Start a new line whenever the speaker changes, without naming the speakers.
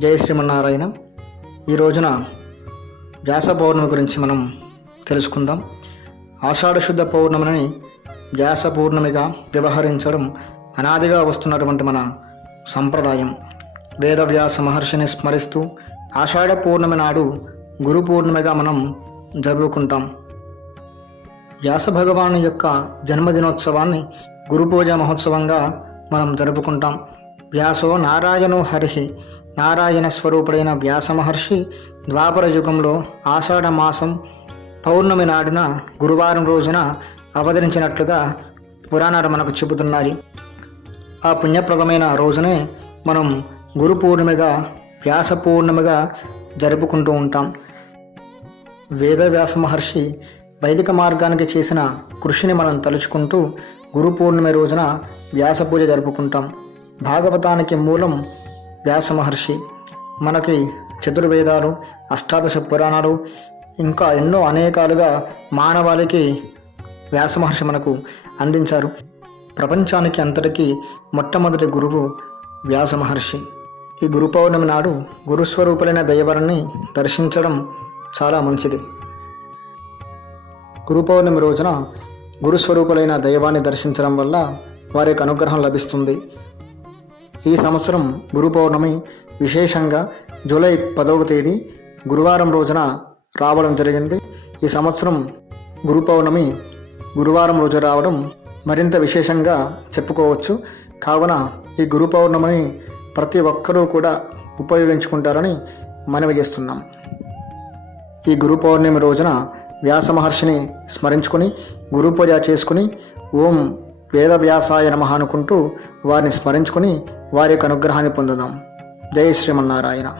జై శ్రీమన్నారాయణ. ఈ రోజున వ్యాస పౌర్ణమి గురించి మనం తెలుసుకుందాం. ఆషాఢ శుద్ధ పౌర్ణమిని వ్యాస పౌర్ణమిగా వ్యవహరించడం అనాదిగా వస్తున్నటువంటి మన సంప్రదాయం. వేదవ్యాస మహర్షిని స్మరిస్తూ ఆషాఢ పౌర్ణమి నాడు గురు పౌర్ణమిగా మనం జరుపుకుంటాం. వ్యాస భగవాను యొక్క జన్మదినోత్సవాన్ని గురు పూజ మహోత్సవంగా మనం జరుపుకుంటాం. వ్యాసో నారాయణో హరిహి నారాయణ స్వరూపుడైన వ్యాసమహర్షి ద్వాపర యుగంలో ఆషాఢ మాసం పౌర్ణమి నాడున గురువారం రోజున అవతరించినట్లుగా పురాణాలు మనకు చెబుతున్నాయి. ఆ పుణ్యప్రదమైన రోజునే మనం గురు పూర్ణిమగా వ్యాస పూర్ణిమగా జరుపుకుంటూ ఉంటాం. వేదవ్యాస మహర్షి వైదిక మార్గానికి చేసిన కృషిని మనం తలుచుకుంటూ గురు పూర్ణిమ రోజున వ్యాస పూజ జరుపుకుంటాం. భాగవతానికి మూలం వ్యాస మహర్షి. మనకి చతుర్వేదాలు అష్టాదశ పురాణాలు ఇంకా ఎన్నో అనేకాలుగా మానవాళికి వ్యాస మహర్షి మనకు అందించారు. ప్రపంచానికి అంతటికీ మొట్టమొదటి గురువు వ్యాస మహర్షి. ఈ గురు పౌర్ణమి నాడు గురుస్వరూపులైన దైవరాన్ని దర్శించడం చాలా మంచిది. గురు పౌర్ణమి రోజున గురుస్వరూపులైన దైవాన్ని దర్శించడం వల్ల వారికి అనుగ్రహం లభిస్తుంది. ఈ సంవత్సరం గురు పౌర్ణమి విశేషంగా జూలై పదవ తేదీ గురువారం రోజున రావడం జరిగింది. ఈ సంవత్సరం గురు పౌర్ణమి గురువారం రోజు రావడం మరింత విశేషంగా చెప్పుకోవచ్చు. కావున ఈ గురు పౌర్ణమిని ప్రతి ఒక్కరూ కూడా ఉపయోగించుకుంటారని మనవి చేస్తున్నాం. ఈ గురు పౌర్ణమి రోజున వ్యాస మహర్షిని స్మరించుకొని గురు పూజ చేసుకుని ఓం వేద వ్యాసాయ నమః అనుకుంటూ వారిని స్మరించుకొని వారి యొక్క అనుగ్రహాన్ని పొందుదాం. జై శ్రీమన్నారాయణ.